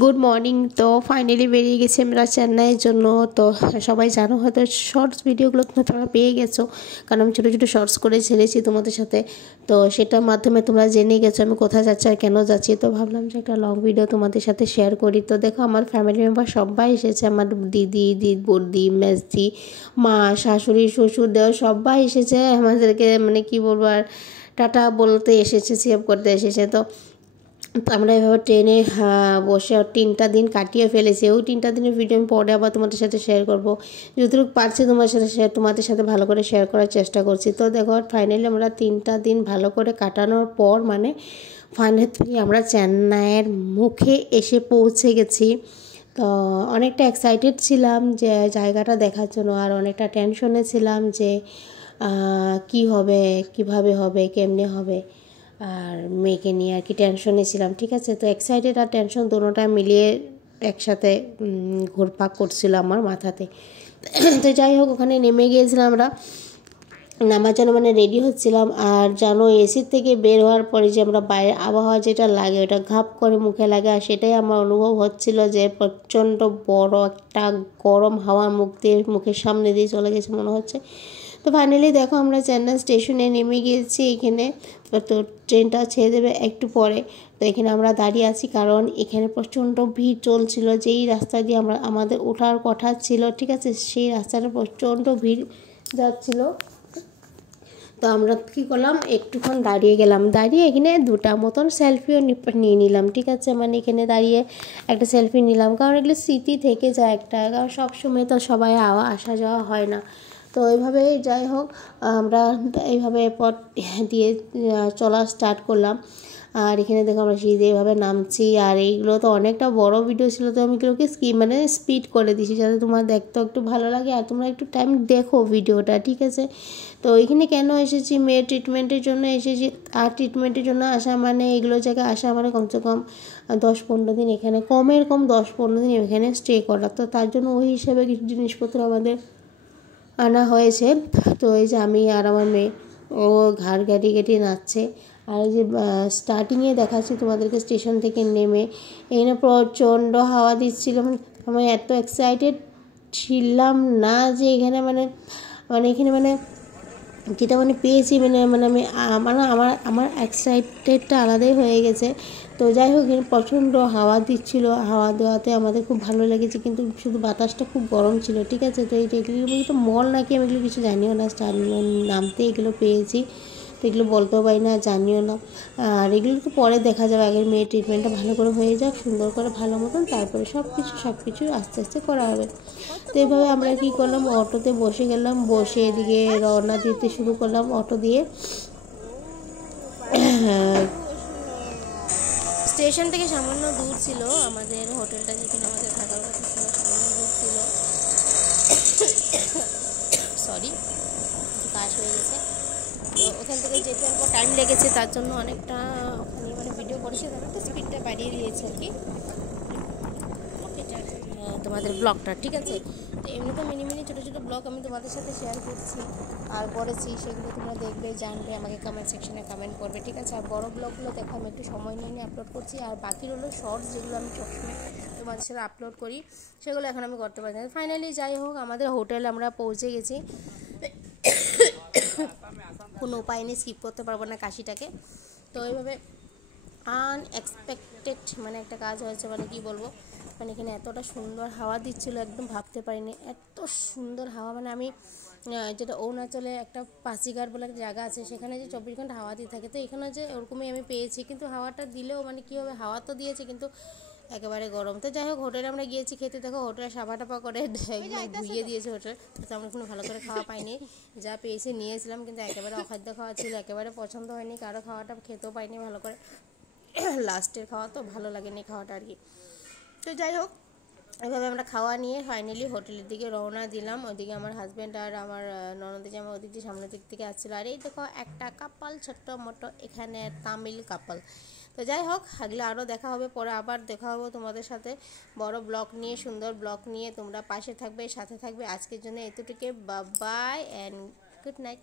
Good morning. তো finally বেরিয়ে গেছি আমরা চেন্নাইয়ের জন্য। তো সবাই জানো হয়তো, শর্টস ভিডিওগুলো তোমরা পেয়ে গেছো, কারণ আমি ছোটো ছোটো শর্টস করে ছেড়েছি তোমাদের সাথে। তো সেটার মাধ্যমে তোমরা জেনে গেছো আমি কোথায় যাচ্ছি আর কেন যাচ্ছি। তো ভাবলাম যে একটা লং ভিডিও তোমাদের সাথে শেয়ার করি। তো দেখো, আমার ফ্যামিলি মেম্বার সবাই এসেছে, আমার দিদি, বৌদি, মেজদি, মা, শাশুড়ি, শ্বশুর, দেওর সবাই এসেছে আমাদেরকে, মানে কি বলবো আর, টাটা বলতে এসেছে, সেভ করতে এসেছে। তো আমরা এভাবে ট্রেনে বসে 3টা দিন কাটিয়ে ফেলেছি। ওই 3টা দিনের ভিডিও আমি পরে আবার তোমাদের সাথে শেয়ার করব, যতটুকু পারছি তোমাদের সাথে ভালো করে শেয়ার করার চেষ্টা করছি। তো দেখো, ফাইনালি আমরা 3টা দিন ভালো করে কাটানোর পর, মানে ফাইনালি আমরা চেন্নাইয়ের মুখে এসে পৌঁছে গেছি। তো অনেকটা এক্সাইটেড ছিলাম যে জায়গাটা দেখার জন্য, আর অনেকটা টেনশনে ছিলাম যে কি হবে, কিভাবে হবে, কেমনে হবে, আর মেয়েকে নিয়ে আর কি টেনশনে ছিলাম। ঠিক আছে, তো এক্সাইটেড আর টেনশন দুটোটা মিলিয়ে একসাথে ঘুরপাক করছিল আমার মাথাতে। তো যাই হোক, ওখানে নেমে গিয়েছিলাম আমরা, নামার জন্য মানে রেডি হচ্ছিলাম। আর জানো, এসির থেকে বের হওয়ার পরে যে আমরা বাইরের আবহাওয়া যেটা লাগে, ওটা ঘাপ করে মুখে লাগে, আর সেটাই আমার অনুভব হচ্ছিল যে প্রচণ্ড বড় একটা গরম হাওয়া মুখের সামনে দিয়ে চলে গেছে মনে হচ্ছে। তো ফাইনালি দেখো, আমরা চেন্নাই স্টেশনে নেমে গিয়েছি। এখানে তো ট্রেনটা ছেড়ে দেবে একটু পরে। তো এখানে আমরা দাঁড়িয়ে আছি, কারণ এখানে প্রচণ্ড ভিড় চলছিল। যেই রাস্তা দিয়ে আমাদের ওঠার কথা ছিল, ঠিক আছে, সেই রাস্তাটা প্রচণ্ড ভিড় যাচ্ছিল। তো আমরা কী করলাম, একটুক্ষণ দাঁড়িয়ে গেলাম, দাঁড়িয়ে এখানে 2টা মতন সেলফিও নিয়ে নিলাম। ঠিক আছে, মানে এখানে দাঁড়িয়ে একটা সেলফি নিলাম, কারণ এগুলো স্মৃতি থেকে যায় একটা, কারণ সবসময় তো সবাই আসা যাওয়া হয় না। তো এইভাবেই যাই হোক, আমরা এইভাবে পথ দিয়ে চলা স্টার্ট করলাম। আর এখানে দেখো আমরা সিঁড়ি এইভাবে নামছি। আর এইগুলো তো অনেকটা বড় ভিডিও ছিল, তো আমি এগুলোকে স্পিড করে দিছি, যাতে তোমার দেখতে একটু ভালো লাগে আর তোমরা একটু টাইম দেখো ভিডিওটা। ঠিক আছে, তো এখানে কেন এসেছি, মেয়ের ট্রিটমেন্টের জন্য এসেছি। আর ট্রিটমেন্টের জন্য আসা মানে, এগুলো জায়গায় আসা মানে কমসে কম 10-15 দিন, এখানে কমের কম 10-15 দিন এখানে স্টে করা। তো তার জন্য ওই হিসেবে কিছু জিনিসপত্র আমাদের আনা হয়েছে। তো এই যে আমি আর আমার মেয়ে, ও ঘাড় গাড়ি নাচছে। আর এই যে স্টার্টিংয়ে দেখাচ্ছি তোমাদেরকে, স্টেশন থেকে নেমে এখানে প্রচণ্ড হাওয়া দিচ্ছিল। আমি এত এক্সাইটেড ছিলাম না যে এখানে এখানে যেটা পেয়েছি, আমি আমার এক্সাইটেডটা আলাদাই হয়ে গেছে। তো যাই হোক, এখানে প্রচণ্ড হাওয়া দিচ্ছিল, হাওয়া দেওয়াতে আমাদের খুব ভালো লেগেছে, কিন্তু শুধু বাতাসটা খুব গরম ছিল। ঠিক আছে, তো এগুলো তো মল নাকি আমি এগুলো কিছু জানিও না, নামতে এগুলো পেয়েছি, তো এগুলো বলতেও পারি না, জানিও না। আর এগুলো তো পরে দেখা যাবে, আগের মেয়ের ট্রিটমেন্টটা ভালো করে হয়ে যাক, সুন্দর করে ভালো মতন, তারপরে সব কিছু আস্তে আস্তে করা হবে। তো এইভাবে আমরা কী করলাম, অটোতে বসে গেলাম, বসে এদিকে রওনা দিতে শুরু করলাম অটো দিয়ে। স্টেশন থেকে সামান্য দূর ছিল আমাদের হোটেলটা, যেখানে আমাদের থাকার কথা ছিল, সামান্য দূর ছিল। সরি, কাশ হয়ে গেছে। তো ওখান থেকে যেতে অল্প টাইম লেগেছে, তার জন্য অনেকটা ওখানে ভিডিও করেছে, তারা তো স্পিডটা বাড়িয়ে দিয়েছে আর কি তোমাদের ব্লগটা। ঠিক আছে, তো এমনি তো মিনি ছোটো ছোটো ব্লগ আমি তোমাদের সাথে শেয়ার করছি আর করেছি, সেগুলো তোমরা দেখবে, জানবে, আমাকে কমেন্ট সেকশনে কমেন্ট করবে। ঠিক আছে, আর বড়ো ব্লগগুলো দেখো আমি একটু সময় নিয়ে আপলোড করছি, আর বাকি হলো শর্টস, যেগুলো আমি সবসময় তোমাদের সাথে আপলোড করি, সেগুলো এখন আমি করতে পারি না। ফাইনালি যাই হোক, আমাদের হোটেল আমরা পৌঁছে গেছি। কোনো উপায় নেই, স্কিপ করতে পারবো না কাশিটাকে। তো এইভাবে আনএক্সপেক্টেড একটা কাজ হয়েছে, কি বলবো, এখানে এতটা সুন্দর হাওয়া দিচ্ছিল, একদম ভাবতে পারিনি এত সুন্দর হাওয়া। আমি যেটা অরুণাচলে একটা পাসিঘাট বলে একটা জায়গা আছে, সেখানে যে 24 ঘন্টা হাওয়া দিয়ে থাকে, তো এখানে যে ওরকমই আমি পেয়েছি, কিন্তু হাওয়াটা দিলেও কী হবে, হাওয়া তো দিয়েছে কিন্তু একেবারে গরম। তো যাই হোক, হোটেলে আমরা গিয়েছি খেতে, দেখো হোটেলে সাবা টাপা করে ধুইয়ে দিয়েছে হোটেল, তো আমরা কোনো ভালো করে খাওয়া পাইনি, যা পেয়েছি নিয়েছিলাম, কিন্তু একেবারে অখাদ্য খাওয়া ছিল, একেবারে পছন্দ হয়নি, কারো খাওয়াটা খেতেও পাইনি ভালো করে, লাস্টের খাওয়া তো ভালো লাগেনি খাওয়াটা আর কি। তো যাই হোক, এভাবে আমরা খাওয়া নিয়ে ফাইনালি হোটেলের দিকে রওনা দিলাম। ওইদিকে আমার হাজব্যান্ড আর আমার ননদ যে আমার ওদিক দিয়ে সামনের দিক থেকে আসছিলো, আর এই দেখো একটা কাপল, ছোট্ট মোটো এখানে তামিল কাপল। তো যাই হোক, এগুলো আরও দেখা হবে, পরে আবার দেখা হবে তোমাদের সাথে বড় ব্লগ নিয়ে, সুন্দর ব্লগ নিয়ে। তোমরা পাশে থাকবে, সাথে থাকবে। আজকের জন্য এতটুকু, বাই অ্যান্ড গুড নাইট।